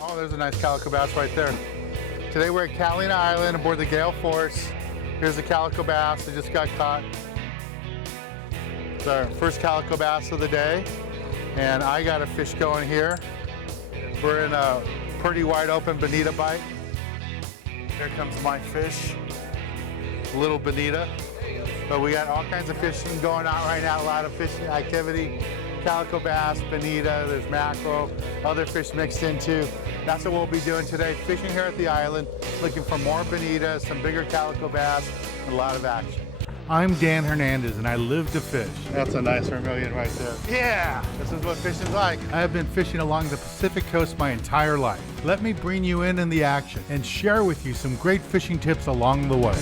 Oh, there's a nice calico bass right there. Today we're at Catalina Island aboard the Gale Force. Here's the calico bass that just got caught. It's our first calico bass of the day. And I got a fish going here. We're in a pretty wide open bonita bite. Here comes my fish, little bonita. But we got all kinds of fishing going on right now, a lot of fishing activity. Calico bass, bonita, there's mackerel, other fish mixed in too. That's what we'll be doing today, fishing here at the island, looking for more bonita, some bigger calico bass, and a lot of action. I'm Dan Hernandez and I live to fish. That's a nice vermilion right there. Yeah, this is what fishing's like. I have been fishing along the Pacific coast my entire life. Let me bring you in the action and share with you some great fishing tips along the way.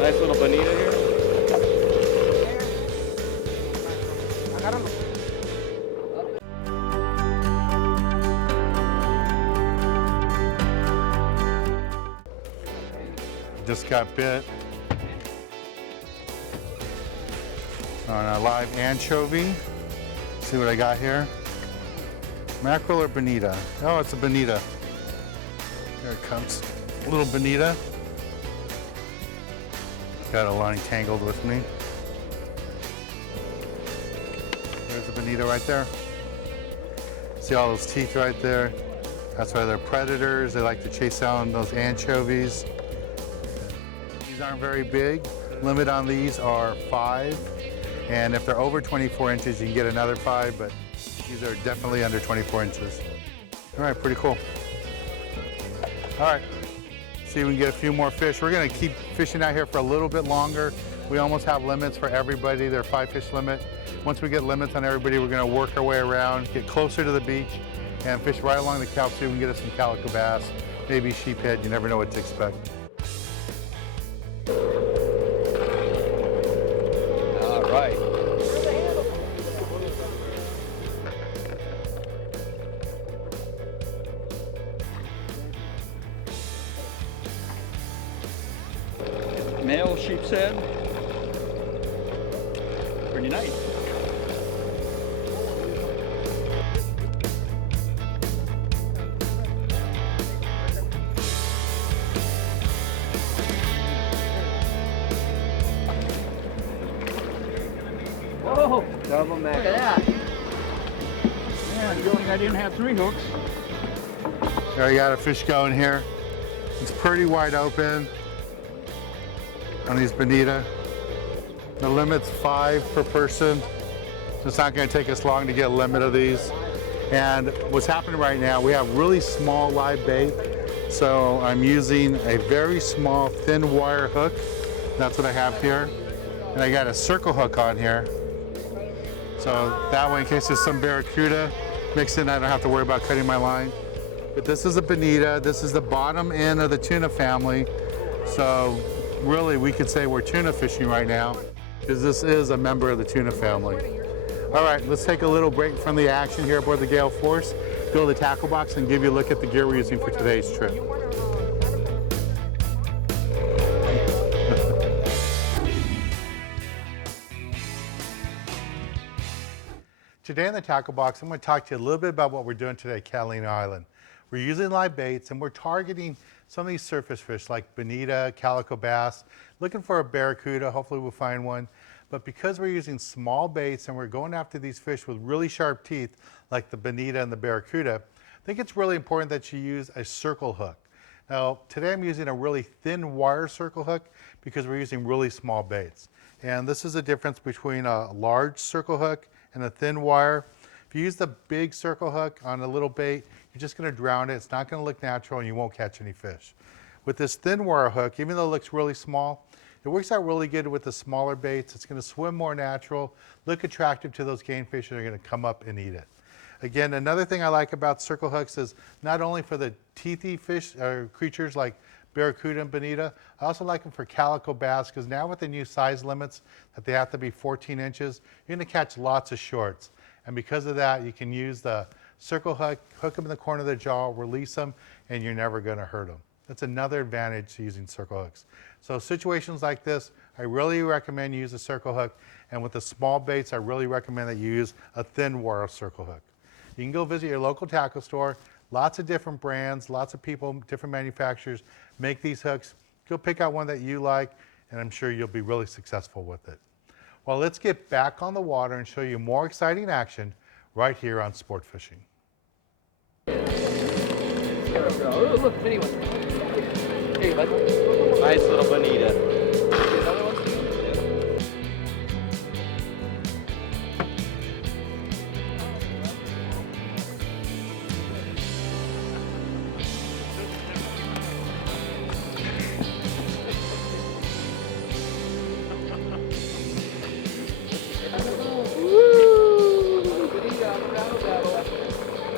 Nice little bonita here. Just got bit on a live anchovy. See what I got here? Mackerel or bonita? Oh, it's a bonita. Here it comes. A little bonita. Got a line tangled with me. There's a bonita right there. See all those teeth right there? That's why they're predators. They like to chase down those anchovies. These aren't very big. Limit on these are 5. And if they're over 24 inches, you can get another 5, but these are definitely under 24 inches. All right, pretty cool. All right. See if we can get a few more fish. We're gonna keep fishing out here for a little bit longer. We almost have limits for everybody. They're 5 fish limit. Once we get limits on everybody, we're gonna work our way around, get closer to the beach, and fish right along the Kelp so we can get us some calico bass, maybe sheephead. You never know what to expect. All right. Male sheep's head. Pretty nice. Whoa! Double mackerel. Look at that. Man, good thing I didn't have 3 hooks. There you got a fish going here. It's pretty wide open on these bonita. The limit's 5 per person. So it's not gonna take us long to get a limit of these. And what's happening right now, we have really small live bait. So I'm using a very small thin wire hook. That's what I have here. And I got a circle hook on here. So that way, in case there's some barracuda mixed in, I don't have to worry about cutting my line. But this is a bonita. This is the bottom end of the tuna family. So really we could say we're tuna fishing right now because this is a member of the tuna family. All right, let's take a little break from the action here aboard the Gale Force, go to the tackle box and give you a look at the gear we're using for today's trip. Today in the tackle box, I'm going to talk to you a little bit about what we're doing today at Catalina Island. We're using live baits and we're targeting some of these surface fish like bonito, calico bass, looking for a barracuda, hopefully we'll find one. But because we're using small baits and we're going after these fish with really sharp teeth like the bonito and the barracuda, I think it's really important that you use a circle hook. Now today I'm using a really thin wire circle hook because we're using really small baits. And this is the difference between a large circle hook and a thin wire. If you use the big circle hook on a little bait, you're just going to drown it. It's not going to look natural and you won't catch any fish. With this thin wire hook, even though it looks really small, it works out really good with the smaller baits. It's going to swim more natural, look attractive to those game fish that are going to come up and eat it. Again, another thing I like about circle hooks is not only for the teethy fish or creatures like barracuda and bonito, I also like them for calico bass because now with the new size limits that they have to be 14 inches, you're going to catch lots of shorts. And because of that, you can use the circle hook, hook them in the corner of the jaw, release them, and you're never going to hurt them. That's another advantage to using circle hooks. So situations like this, I really recommend you use a circle hook. And with the small baits, I really recommend that you use a thin wire circle hook. You can go visit your local tackle store. Lots of different brands, lots of people, different manufacturers make these hooks. Go pick out one that you like, and I'm sure you'll be really successful with it. Well, let's get back on the water and show you more exciting action right here on Sport Fishing. Oh, look, mini one. Here you go. Nice little bonito. Another one?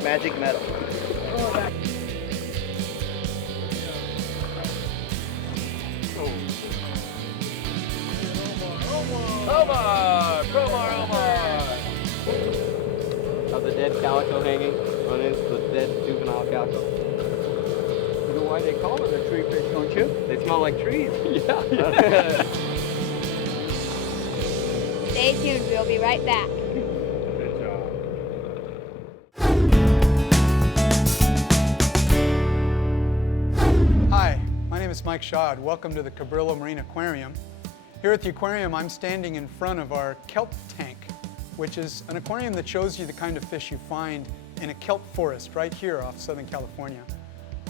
Magic metal. Omar! Of the dead calico hanging on the dead juvenile calico. You know why they call it a tree fish, don't you? They smell like trees. Yeah. Stay tuned, we'll be right back. Good job. Hi, my name is Mike Schad. Welcome to the Cabrillo Marine Aquarium. Here at the aquarium, I'm standing in front of our kelp tank, which is an aquarium that shows you the kind of fish you find in a kelp forest right here off Southern California.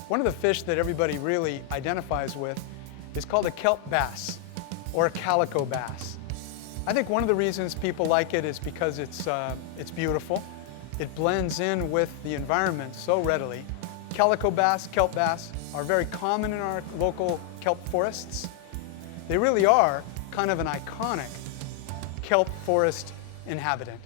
One of the fish that everybody really identifies with is called a kelp bass or a calico bass. I think one of the reasons people like it is because it's beautiful. It blends in with the environment so readily. Calico bass, kelp bass are very common in our local kelp forests. They really are kind of an iconic kelp forest inhabitant.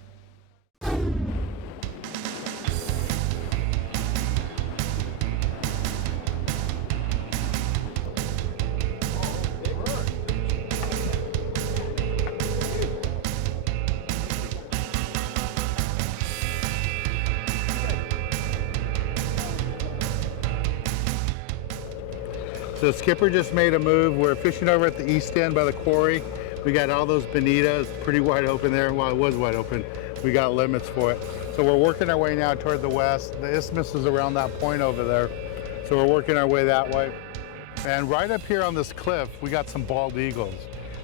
So Skipper just made a move. We're fishing over at the east end by the quarry. We got all those bonitos pretty wide open there. Well, it was wide open. We got limits for it. So we're working our way now toward the west. The isthmus is around that point over there. So we're working our way that way. And right up here on this cliff, we got some bald eagles.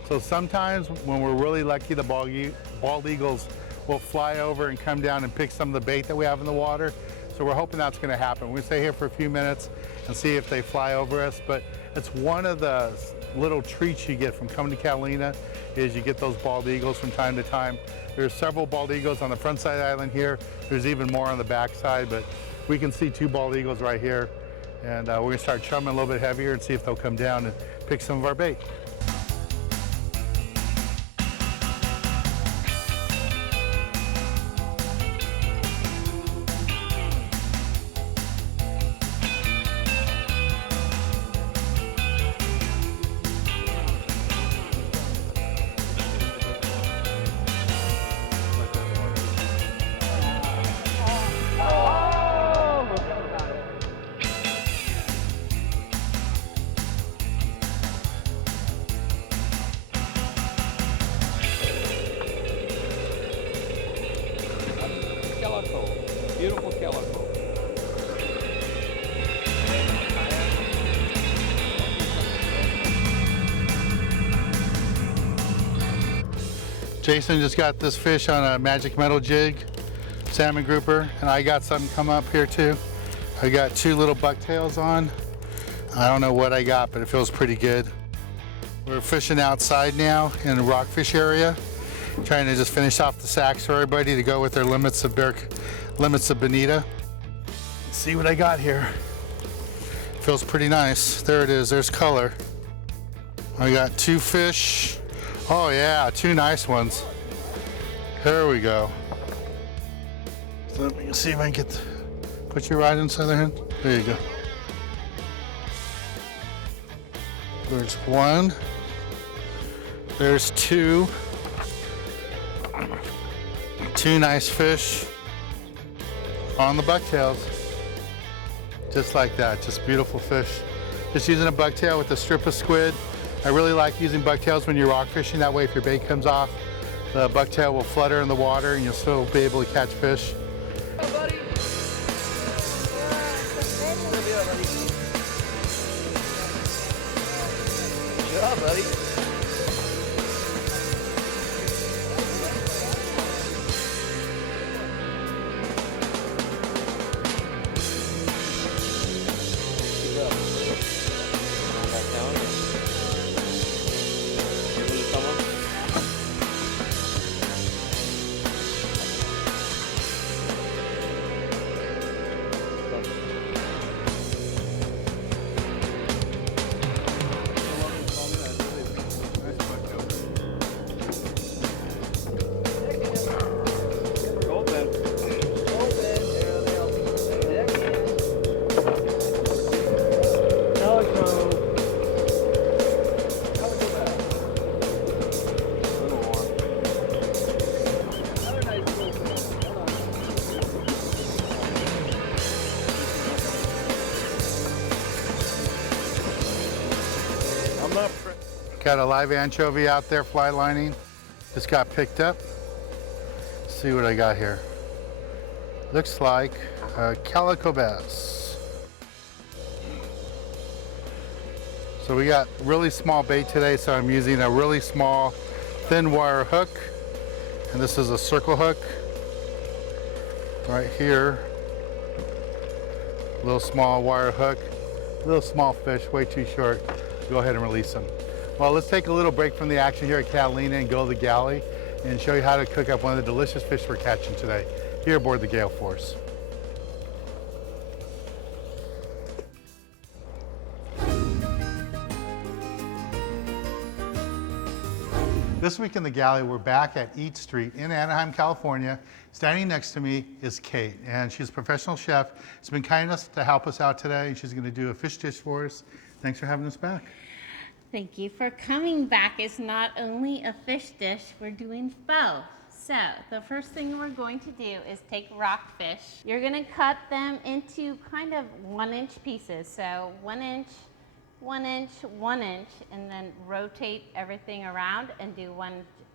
So sometimes when we're really lucky, the bald eagles will fly over and come down and pick some of the bait that we have in the water. So we're hoping that's going to happen. We're going to stay here for a few minutes and see if they fly over us. But it's one of the little treats you get from coming to Catalina is you get those bald eagles from time to time. There's several bald eagles on the front side of the island here. There's even more on the back side, but we can see 2 bald eagles right here. And we're going to start chumming a little bit heavier and see if they'll come down and pick some of our bait. Jason just got this fish on a magic metal jig, salmon grouper, and I got something come up here too. I got 2 little bucktails on. I don't know what I got, but it feels pretty good. We're fishing outside now in the rockfish area, trying to just finish off the sacks for everybody to go with their limits of Bonito. Let's see what I got here. Feels pretty nice. There it is, there's color. I got 2 fish. Oh yeah, 2 nice ones. There we go. So let me see if I can put your rod inside their hand. There you go. There's 1. There's 2. 2 nice fish on the bucktails. Just like that, just beautiful fish. Just using a bucktail with a strip of squid. I really like using bucktails when you're rock fishing. That way if your bait comes off, the bucktail will flutter in the water and you'll still be able to catch fish. Good job, buddy. Got a live anchovy out there fly lining. Just got picked up. Let's see what I got here. Looks like a calico bass. So we got really small bait today, so I'm using a really small thin wire hook. And this is a circle hook right here. Little small wire hook. Little small fish, way too short. Go ahead and release them. Well, let's take a little break from the action here at Catalina and go to the galley and show you how to cook up one of the delicious fish we're catching today here aboard the Gale Force. This week in the galley, we're back at Eat Street in Anaheim, California. Standing next to me is Kate, and she's a professional chef. She's been kind enough to help us out today, and she's going to do a fish dish for us. Thanks for having us back. Thank you for coming back. It's not only a fish dish, we're doing both. So the first thing we're going to do is take rockfish. You're gonna cut them into kind of 1-inch pieces. So 1 inch, 1 inch, 1 inch, and then rotate everything around and do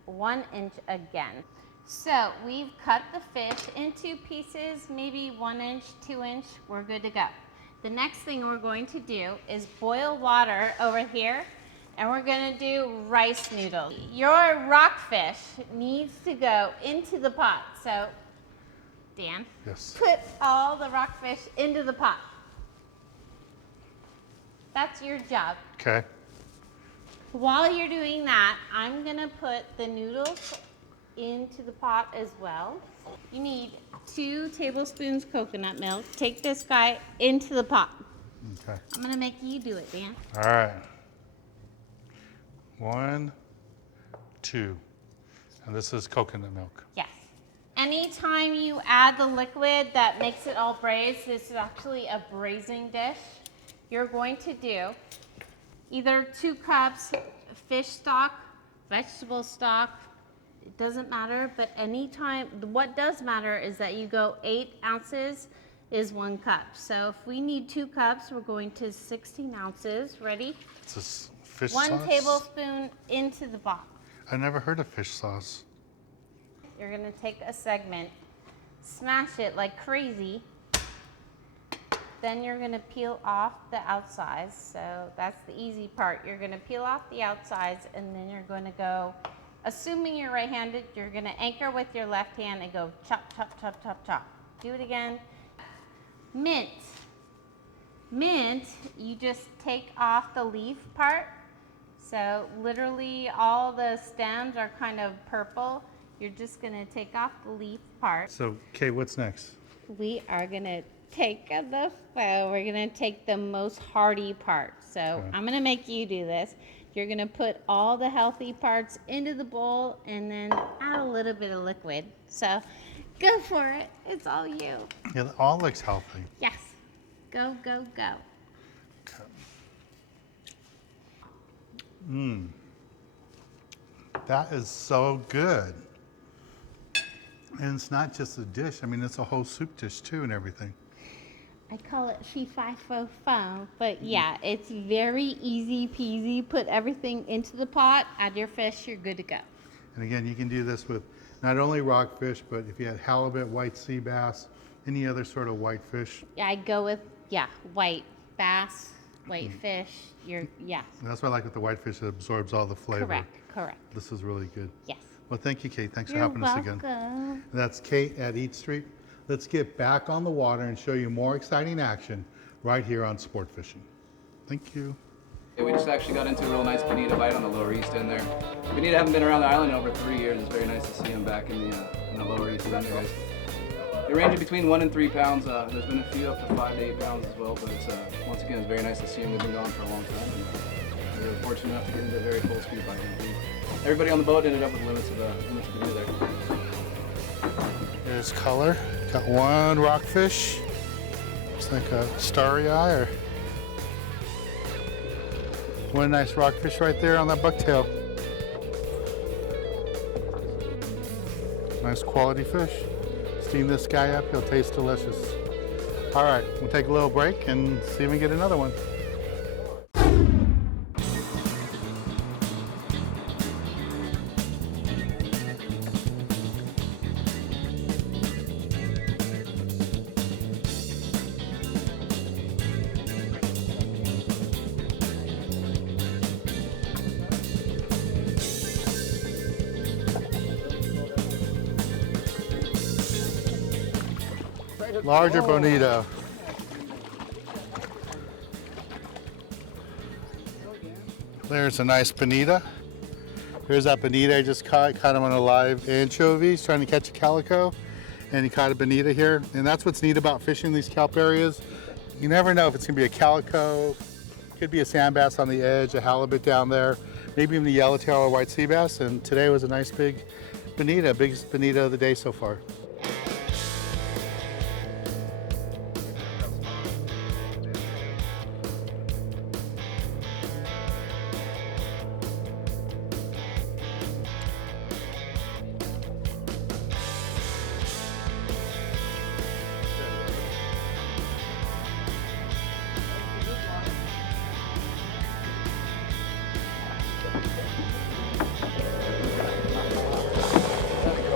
1 inch again. So we've cut the fish into pieces, maybe 1 inch, 2 inch, we're good to go. The next thing we're going to do is boil water over here, and we're gonna do rice noodles. Your rockfish needs to go into the pot. So, Dan, yes, put all the rockfish into the pot. That's your job. Okay. While you're doing that, I'm gonna put the noodles into the pot as well. You need 2 tablespoons coconut milk. Take this guy into the pot. Okay. I'm gonna make you do it, Dan. All right. 1, 2. And this is coconut milk. Yes. Anytime you add the liquid that makes it all braise, this is actually a braising dish. You're going to do either 2 cups fish stock, vegetable stock, it doesn't matter, but anytime, what does matter is that you go 8 ounces is 1 cup. So if we need 2 cups, we're going to 16 ounces. Ready? It's a fish 1 sauce? tablespoon into the pot. I never heard of fish sauce. You're gonna take a segment, smash it like crazy. Then you're gonna peel off the outsides. So that's the easy part. You're gonna peel off the outsides, and then you're gonna go Assuming you're right-handed, you're gonna anchor with your left hand and go chop, chop, chop, chop, chop. Do it again. Mint. Mint, you just take off the leaf part. So literally all the stems are kind of purple. You're just gonna take off the leaf part. So, Kay, what's next? We are gonna take the faux, we're gonna take the most hardy part. So Okay. I'm gonna make you do this. You're gonna put all the healthy parts into the bowl and then add a little bit of liquid. So go for it, it's all you. Yeah, it all looks healthy. Yes, go, go, go. That is so good. And it's not just a dish. I mean, it's a whole soup dish too and everything. I call it foo, but yeah, it's very easy peasy. Put everything into the pot, add your fish, you're good to go. And again, you can do this with not only rockfish, but if you had halibut, white sea bass, any other sort of white fish. Yeah, I go with, white bass, white fish, And that's what I like with the whitefish, it absorbs all the flavor. Correct. This is really good. Yes. Well, thank you, Kate. Thanks for You're helping us again. welcome. And that's Kate at Eat Street. Let's get back on the water and show you more exciting action right here on Sport Fishing. Thank you. Yeah, we just actually got into a real nice bonito bite on the lower east end there. Bonito haven't been around the island in over 3 years. It's very nice to see them back in the lower east end there, guys. They range between 1 and 3 pounds. There's been a few up to 5 to 8 pounds as well, but it's once again, it's very nice to see them. They've been gone for a long time. And we were fortunate enough to get into a very full speed bite. Everybody on the boat ended up with limits of bonito there. Here's color. Got one rockfish. Looks like a starry eye or one nice rockfish right there on that bucktail. Nice quality fish. Steam this guy up, he'll taste delicious. All right, we'll take a little break and see if we can get another one. Larger bonito. There's a nice bonita. Here's that bonita I just caught. Caught him on a live anchovy. He's trying to catch a calico, and he caught a bonita here. And that's what's neat about fishing these kelp areas. You never know if it's gonna be a calico, could be a sand bass on the edge, a halibut down there, maybe even the yellowtail or white sea bass. And today was a nice big bonita, biggest bonita of the day so far.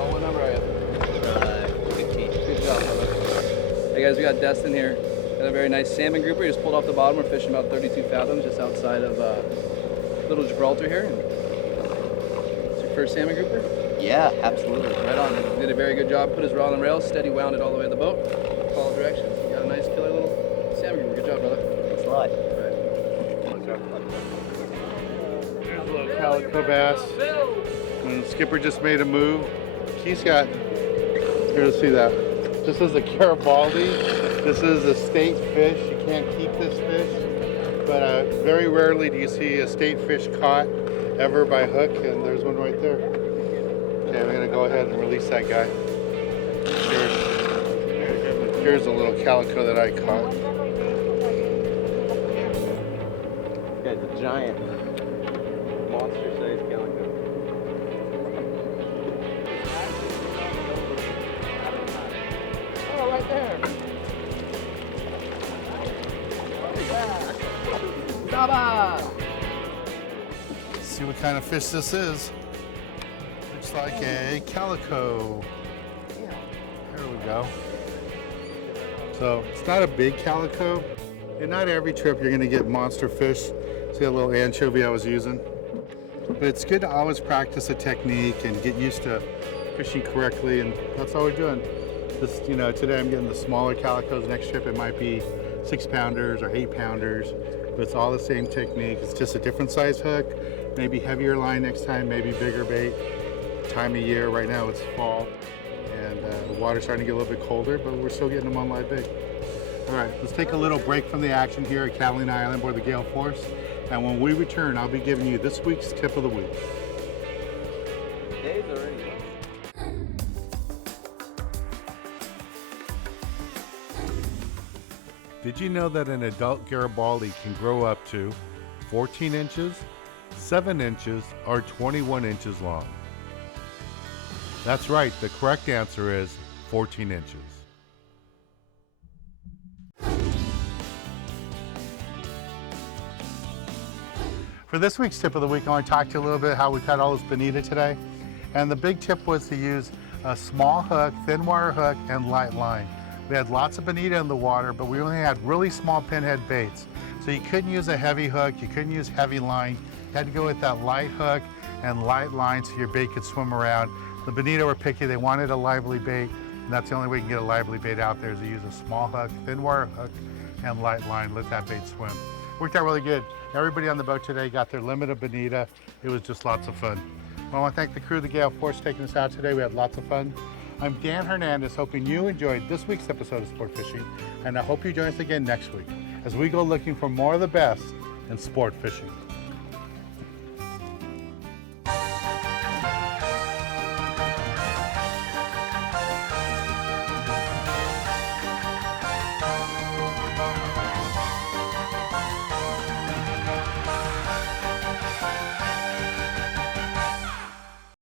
What number are you? 15. Good job, brother. Hey guys, we got Destin here. Got a very nice salmon grouper. He just pulled off the bottom. We're fishing about 32 fathoms just outside of Little Gibraltar here. It's your first salmon grouper? Yeah, absolutely. Right on. He did a very good job. Put his rod on rails, steady wound it all the way to the boat. Follow directions. You got a nice killer little salmon grouper. Good job, brother. Thanks a lot. There's a little calico bass. And the skipper just made a move. He's got, here to see that. This is a Garibaldi. This is a state fish. You can't keep this fish. But very rarely do you see a state fish caught ever by hook. And there's one right there. Okay, we're gonna go ahead and release that guy. Here's a little calico that I caught. This guy's a giant. Monster-sized calico. Oh, right there. Saba! See what kind of fish this is. Looks like a calico. There we go. So it's not a big calico. And not every trip you're gonna get monster fish. See that little anchovy I was using? But it's good to always practice a technique and get used to fishing correctly, and that's all we're doing. This, you know, today I'm getting the smaller calicos. Next trip it might be 6-pounders or 8-pounders, but it's all the same technique. It's just a different size hook, maybe heavier line next time, maybe bigger bait. Time of year, right now it's fall, and the water's starting to get a little bit colder, but we're still getting them on live bait. All right, let's take a little break from the action here at Catalina Island aboard the Gale Force, and when we return, I'll be giving you this week's tip of the week. Dave's already gone. Did you know that an adult Garibaldi can grow up to 14 inches, 7 inches, or 21 inches long? That's right, the correct answer is 14 inches. For this week's tip of the week, I want to talk to you a little bit how we caught all this bonita today. And the big tip was to use a small hook, thin wire hook, and light line. We had lots of bonita in the water, but we only had really small pinhead baits. So you couldn't use a heavy hook, you couldn't use heavy line. You had to go with that light hook and light line so your bait could swim around. The bonita were picky, they wanted a lively bait, and that's the only way you can get a lively bait out there is to use a small hook, thin wire hook, and light line, let that bait swim. Worked out really good. Everybody on the boat today got their limit of bonita. It was just lots of fun. I want to thank the crew of the Gale Force taking us out today. We had lots of fun. I'm Dan Hernandez, hoping you enjoyed this week's episode of Sport Fishing, and I hope you join us again next week as we go looking for more of the best in sport fishing.